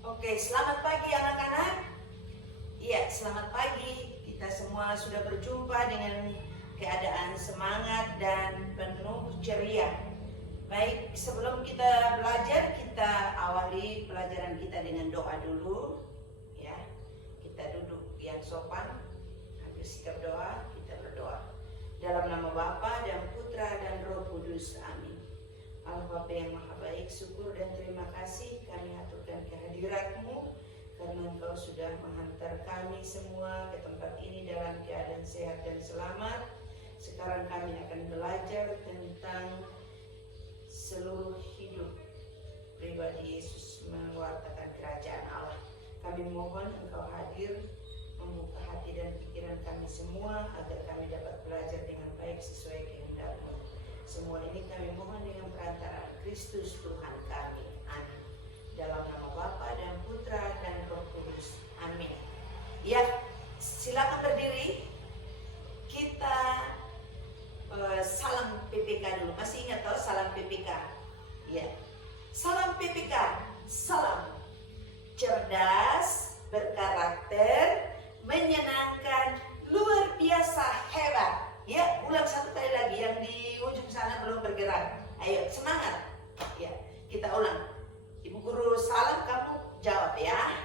Oke, selamat pagi anak-anak. Iya, selamat pagi. Kita semua sudah berjumpa dengan keadaan semangat dan penuh ceria. Baik, sebelum kita belajar, kita awali pelajaran kita dengan doa dulu. Ya, kita duduk yang sopan, ambil sikap doa, kita berdoa. Dalam nama Bapa dan Putra dan Roh Kudus, amin. Allah Bapa yang Maha Baik, syukur dan terima kasih kami aturkan kehadirat-Mu karena Engkau sudah menghantar kami semua ke tempat ini dalam keadaan sehat dan selamat. Sekarang kami akan belajar tentang seluruh hidup pribadi Yesus mewartakan kerajaan Allah. Kami mohon Engkau hadir, membuka hati dan pikiran kami semua agar kami dapat belajar dengan baik sesuai kehendak-Mu. Semua ini kami mohon dengan perantaraan Kristus Tuhan kami. Amin. Dalam nama Bapa dan Putra dan Roh Kudus. Amin. Ya, silakan berdiri. Kita salam PPK dulu. Masih ingat toh salam PPK? Ya. Salam PPK. Salam cerdas, berkarakter, menyenangkan, luar biasa hebat. Ya, ulang satu kali lagi, yang di ujung sana belum bergerak. Ayo, semangat. Ya, kita ulang. Ibu guru salam, kamu jawab ya.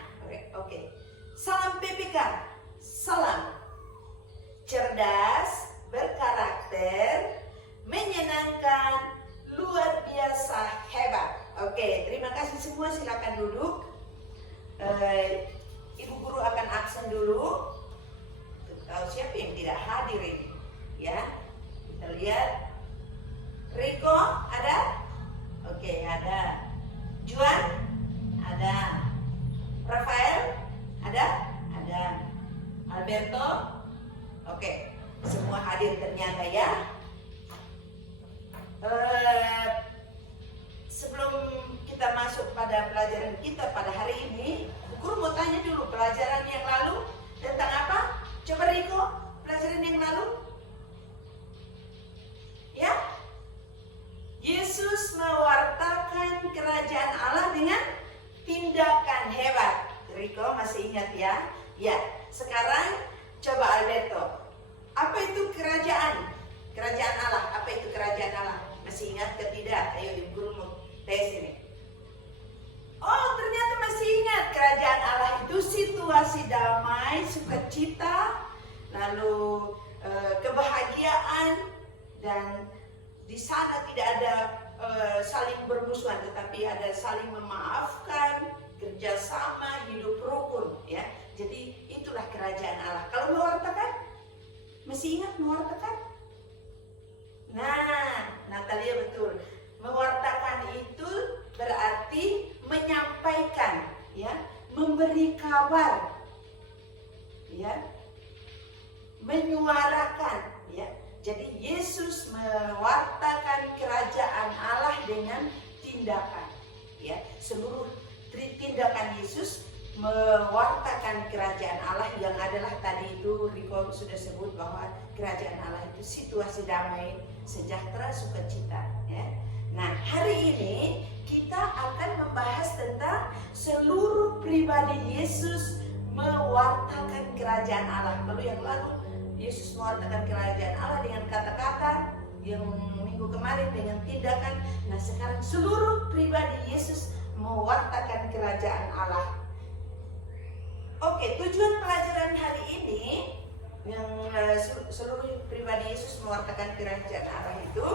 Oke. Salam PPK. Salam cerdas, berkarakter, menyenangkan, luar biasa hebat. Oke, terima kasih semua. Silakan duduk. Ibu guru akan absen dulu. Tahu siapa yang tidak hadir ini? Ya, kita lihat. Riko ada? Oke, ada. Juan ada. Rafael ada? Ada. Alberto? Oke, semua hadir ternyata ya. Sebelum kita masuk pada pelajaran kita pada hari ini, Bu Guru mau tanya dulu, pelajaran yang lalu tentang apa? Coba Riko, pelajaran yang lalu. Ya, Yesus mewartakan kerajaan Allah dengan tindakan hebat. Riko masih ingat ya? Ya, sekarang coba Alberto. Apa itu kerajaan? Kerajaan Allah. Apa itu kerajaan Allah? Masih ingat ke tidak? Ayo Ibu Guru mau tes ini. Oh, ternyata masih ingat. Kerajaan Allah itu situasi damai, sukacita, lalu kebahagiaan, dan di sana tidak ada saling bermusuhan, tetapi ada saling memaafkan, kerjasama, hidup rukun. Ya, jadi itulah kerajaan Allah. Kalau mewartakan, masih ingat mewartakan? Nah, Natalia betul. Mewartakan itu berarti menyampaikan, ya, memberi kabar, ya, menyuarakan, ya. Jadi Yesus mewartakan kerajaan Allah dengan tindakan, ya. Seluruh tindakan Yesus mewartakan kerajaan Allah yang adalah tadi itu Riko sudah sebut bahwa kerajaan Allah itu situasi damai, sejahtera, sukacita, ya. Nah, hari ini kita akan membahas tentang seluruh pribadi Yesus mewartakan kerajaan Allah. Lalu yang lalu Yesus mewartakan kerajaan Allah dengan kata-kata, yang minggu kemarin dengan tindakan. Nah, sekarang seluruh pribadi Yesus mewartakan kerajaan Allah. Oke, tujuan pelajaran hari ini yang seluruh pribadi Yesus mewartakan kerajaan Allah itu,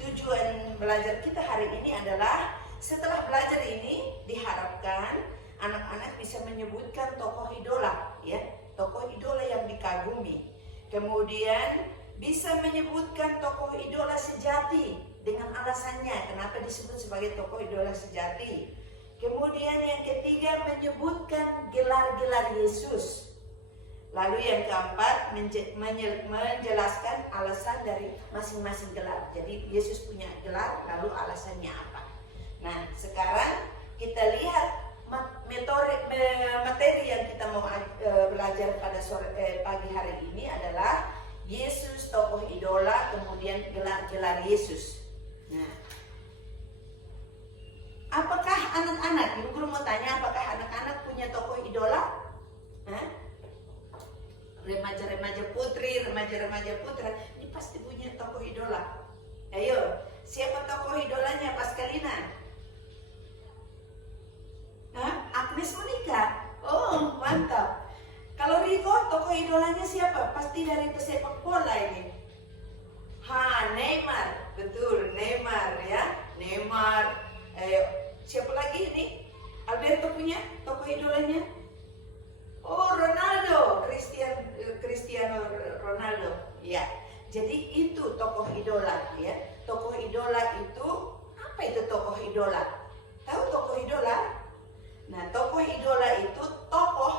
tujuan belajar kita hari ini adalah setelah belajar ini diharapkan anak-anak bisa menyebutkan tokoh idola, ya, tokoh idola yang dikagumi. Kemudian bisa menyebutkan tokoh idola sejati dengan alasannya kenapa disebut sebagai tokoh idola sejati. Kemudian yang ketiga menyebutkan gelar-gelar Yesus. Lalu yang keempat menjelaskan alasan dari masing-masing gelar. Jadi Yesus punya gelar, lalu alasannya apa. Nah, sekarang kita lihat materi yang kita mau belajar pada pagi hari ini adalah Yesus, tokoh idola, kemudian gelar-gelar Yesus. Nah, apakah anak-anak, Ibu Guru mau tanya, apakah anak-anak punya tokoh idola? Hah? Remaja-remaja putri, remaja-remaja putra, ini pasti punya tokoh idola. Ayo, siapa tokoh idolanya Pascalina? Hah? Agnes Monica? Oh, mantap. Kalau Rico, tokoh idolanya siapa? Pasti dari pesepak bola ini. Neymar, betul, Neymar ya, Neymar. Siapa lagi ini? Alberto punya tokoh idolanya? Oh, Ronaldo, Cristiano Ronaldo. Ya, jadi itu tokoh idola ya. Tokoh idola itu apa itu tokoh idola? Tahu tokoh idola? Nah, tokoh idola itu tokoh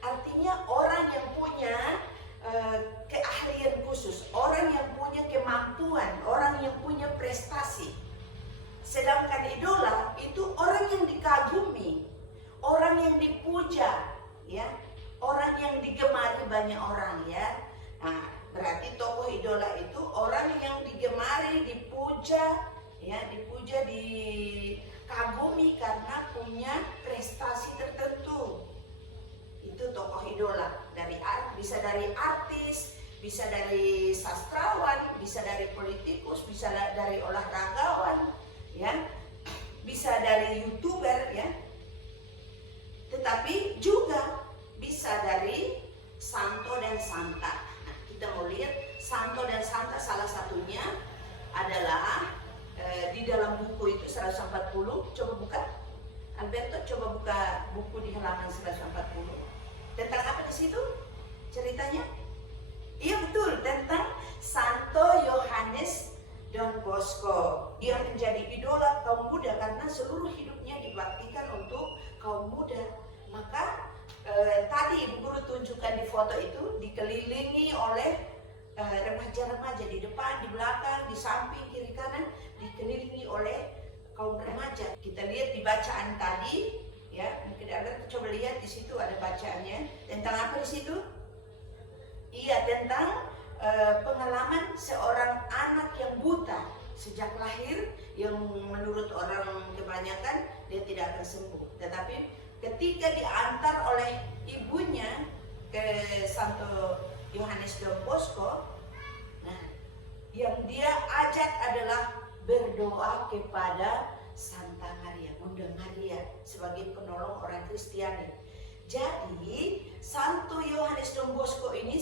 artinya orang yang punya keahlian khusus, orang yang punya kemampuan, orang yang punya prestasi. Sedangkan idola itu orang yang dikagumi, orang yang dipuja, ya, orang yang digemari banyak orang ya. Nah, berarti tokoh idola itu orang yang digemari, dipuja, ya, dipuja, dikagumi karena punya prestasi tertentu. Itu tokoh idola. Bisa dari artis, bisa dari sastrawan, bisa dari politikus, bisa dari olahragawan, ya, bisa dari YouTuber, ya. Tetapi juga bisa dari santo dan santa. Nah, kita mau lihat santo dan santa, salah satunya adalah di dalam buku itu 140. Coba buka, Alberto, coba buka buku di halaman 140. Tentang apa di situ ceritanya? Iya betul, tentang Santo Yohanes Don Bosco. Dia menjadi idola kaum muda karena seluruh hidupnya dibaktikan untuk kaum muda. Maka tadi Ibu Guru tunjukkan di foto itu dikelilingi oleh remaja-remaja di depan, di belakang, di samping, kiri kanan, dikelilingi oleh kaum remaja. Kita lihat di bacaan tadi, ya, mungkin Anda coba lihat di situ ada bacaannya. Tentang apa di situ? Iya, tentang pengalaman seorang anak yang buta sejak lahir, yang menurut orang kebanyakan dia tidak akan sembuh. Tetapi ketika diantar oleh ibunya ke Santo Yohanes Don Bosco, nah, yang dia ajak adalah berdoa kepada Santa Maria, Bunda Maria sebagai penolong orang Kristiani. Jadi Santo Yohanes Don Bosco ini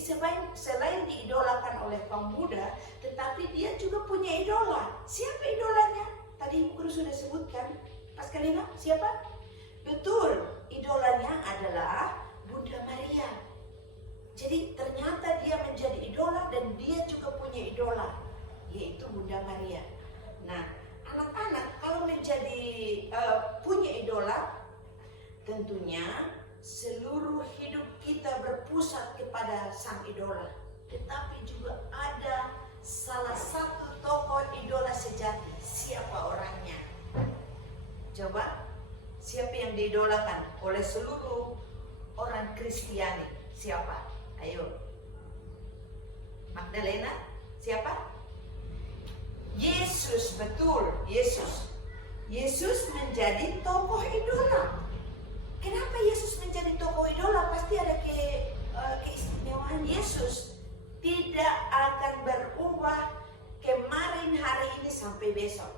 selain diidolakan oleh kaum muda, tetapi dia juga punya idola. Siapa idolanya? Tadi Ibu Guru sudah sebutkan. Pascalina, siapa? Betul, idolanya adalah Bunda Maria. Jadi ternyata dia menjadi idola dan dia juga punya idola, yaitu Bunda Maria. Nah, anak-anak kalau menjadi punya idola, tentunya seluruh hidup kita berpusat kepada sang idola. Tetapi juga ada salah satu tokoh idola sejati. Siapa orangnya? Coba, siapa yang diidolakan oleh seluruh orang Kristiani? Siapa? Ayo. Magdalena? Siapa? Yesus, betul, Yesus. Yesus menjadi tokoh idola. Kenapa Yesus menjadi tokoh idola? Pasti ada keistimewaan Yesus. Tidak akan berubah kemarin, hari ini, sampai besok.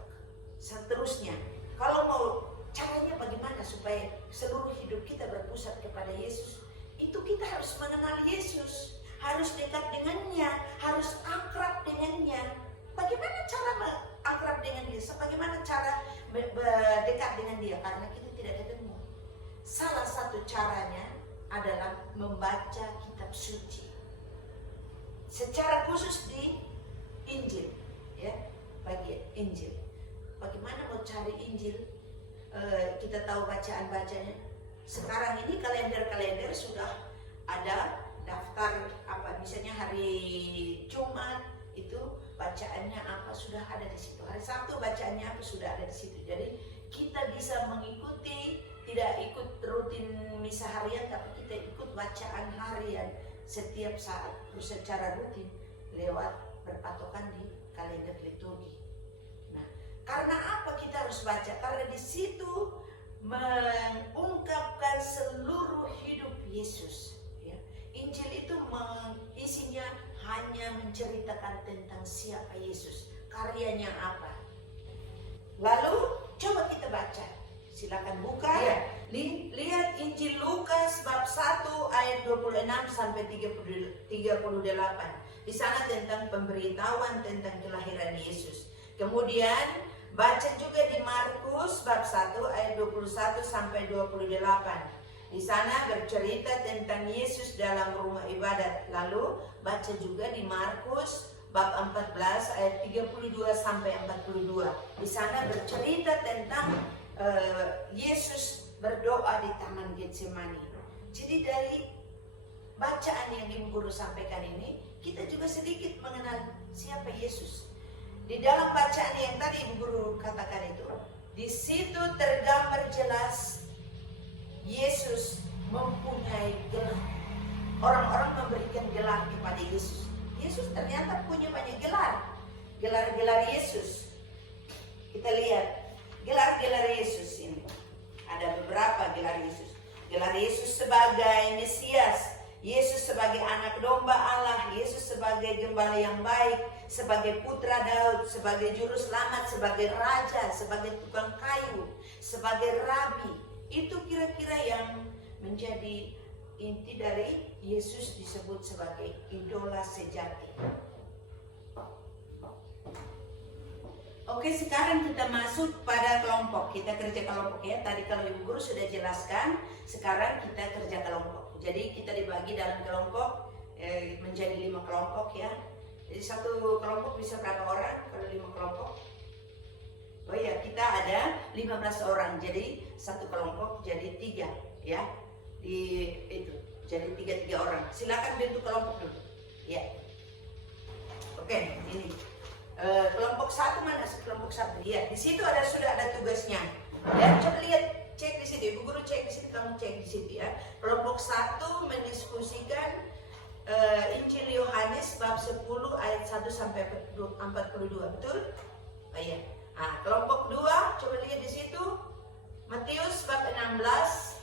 Seterusnya. Kalau mau caranya bagaimana supaya seluruh hidup kita berpusat kepada Yesus? Itu kita harus mengenal Yesus. Harus dekat dengannya. Harus akrab dengannya. Bagaimana cara akrab dengan dia? Bagaimana cara dekat dengan dia? Karena kita tidak ketemu. Salah satu caranya adalah membaca kitab suci. Secara khusus di Injil, ya, bagian Injil. Bagaimana mau cari Injil? Kita tahu bacaan-bacanya. Sekarang ini kalender-kalender sudah ada daftar apa, misalnya hari Jumat itu bacaannya apa sudah ada di situ. Hari Sabtu bacaannya apa sudah ada di situ. Jadi kita bisa mengikuti, tidak ikut rutin misa harian, tapi kita ikut bacaan harian setiap saat secara rutin lewat berpatokan di kalender liturgi. Nah, karena apa kita harus baca? Karena di situ mengungkapkan seluruh Yesus. Ya. Injil itu isinya hanya menceritakan tentang siapa Yesus, karyanya apa. Lalu coba kita baca. Silakan buka. Ya. Lihat Injil Lukas bab 1 ayat 26 sampai 38. Di sana tentang pemberitahuan tentang kelahiran Yesus. Kemudian baca juga di Markus bab 1 ayat 21 sampai 28. Di sana bercerita tentang Yesus dalam rumah ibadat. Lalu baca juga di Markus bab 14 ayat 32 sampai 42. Di sana bercerita tentang Yesus berdoa di Taman Getsemani. Jadi dari bacaan yang Ibu Guru sampaikan ini, kita juga sedikit mengenal siapa Yesus. Di dalam bacaan yang tadi Ibu Guru katakan itu, di situ tergambar jelas Yesus mempunyai gelar. Orang-orang memberikan gelar kepada Yesus. Yesus ternyata punya banyak gelar. Gelar-gelar Yesus. Kita lihat gelar-gelar Yesus ini. Ada beberapa gelar Yesus. Gelar Yesus sebagai Mesias, Yesus sebagai anak domba Allah, Yesus sebagai gembala yang baik, sebagai putra Daud, sebagai juru selamat, sebagai raja, sebagai tukang kayu, sebagai rabi. Itu kira-kira yang menjadi inti dari Yesus disebut sebagai idola sejati. Oke, sekarang kita masuk pada kelompok. Kita kerja kelompok ya. Tadi kalau Ibu Guru sudah jelaskan, sekarang kita kerja kelompok. Jadi kita dibagi dalam kelompok menjadi 5 kelompok ya. Jadi satu kelompok bisa berapa orang kalau 5 kelompok? Oh ya, kita ada 15 orang. Jadi satu kelompok jadi 3 ya. Di itu. Jadi 3 orang. Silakan bentuk kelompok dulu. Ya. Oke, ini. Kelompok 1 mana? Kelompok 1. Ya, di situ sudah ada tugasnya. Ya, coba lihat, cek di situ. Ibu Guru cek di situ, kamu cek di situ ya. Kelompok 1 mendiskusikan Injil Yohanes bab 10 ayat 1 sampai 42. Betul? Oh iya. Nah, kelompok 2 coba lihat di situ. Matius bab 16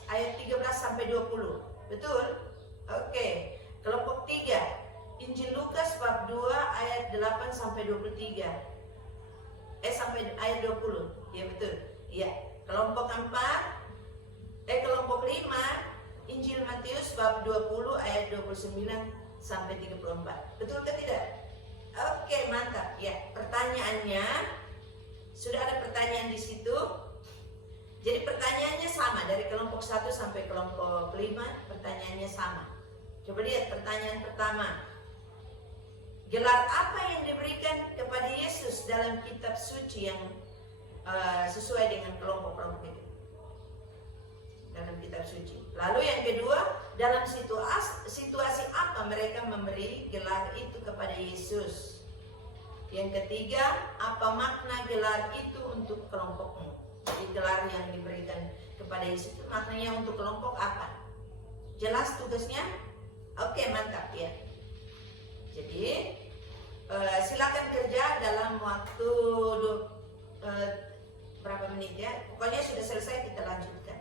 ayat 13 sampai 20. Betul? Oke. Kelompok 3 Injil Lukas bab 2 ayat 8 sampai 23. Sampai ayat 20. Ya betul. Iya. Kelompok 5 Injil Matius bab 20 ayat 29 sampai 34. Betul ke tidak? Oke, mantap. Ya, pertanyaannya sudah ada pertanyaan di situ. Jadi pertanyaannya sama dari kelompok 1 sampai kelompok 5, pertanyaannya sama. Coba lihat pertanyaan pertama. Gelar apa yang diberikan kepada Yesus dalam kitab suci yang sesuai dengan kelompok-kelompok itu? Dalam kitab suci. Lalu yang kedua, dalam situasi apa mereka memberi gelar itu kepada Yesus? Yang ketiga, apa makna gelar itu untuk kelompokmu? Jadi gelar yang diberikan kepada Yesus itu maknanya untuk kelompok apa? Jelas tugasnya? Oke, mantap ya. Jadi silakan kerja dalam waktu berapa menit ya. Pokoknya sudah selesai kita lanjutkan.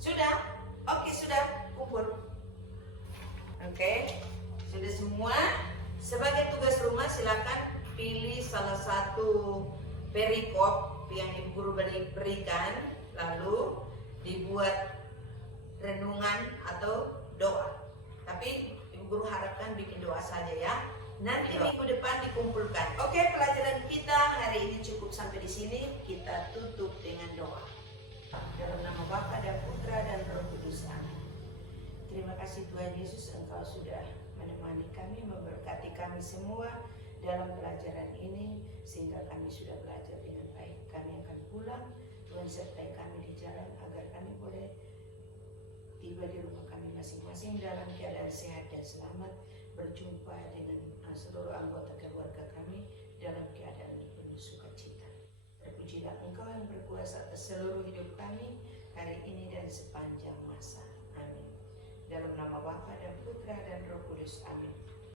Sudah? Oke, sudah kumpul. Oke, sudah semua. Sebagai tugas rumah silakan pilih salah satu perikop yang Ibu Guru berikan, lalu dibuat renungan atau doa. Tapi Ibu Guru harapkan bikin doa saja ya. Nanti minggu depan dikumpulkan. Oke, pelajaran kita hari ini cukup sampai di sini. Kita tutup dengan doa. Dalam nama Bapa dan Putra dan Roh Kudus. Amin. Terima kasih Tuhan Yesus, Engkau sudah menemani kami, memberkati kami semua dalam pelajaran ini, sehingga kami sudah belajar dengan baik. Kami akan pulang, Tuhan sertai kami di jalan agar kami boleh tiba di rumah kami masing-masing dalam keadaan sehat dan selamat, berjumpa dengan seluruh anggota keluarga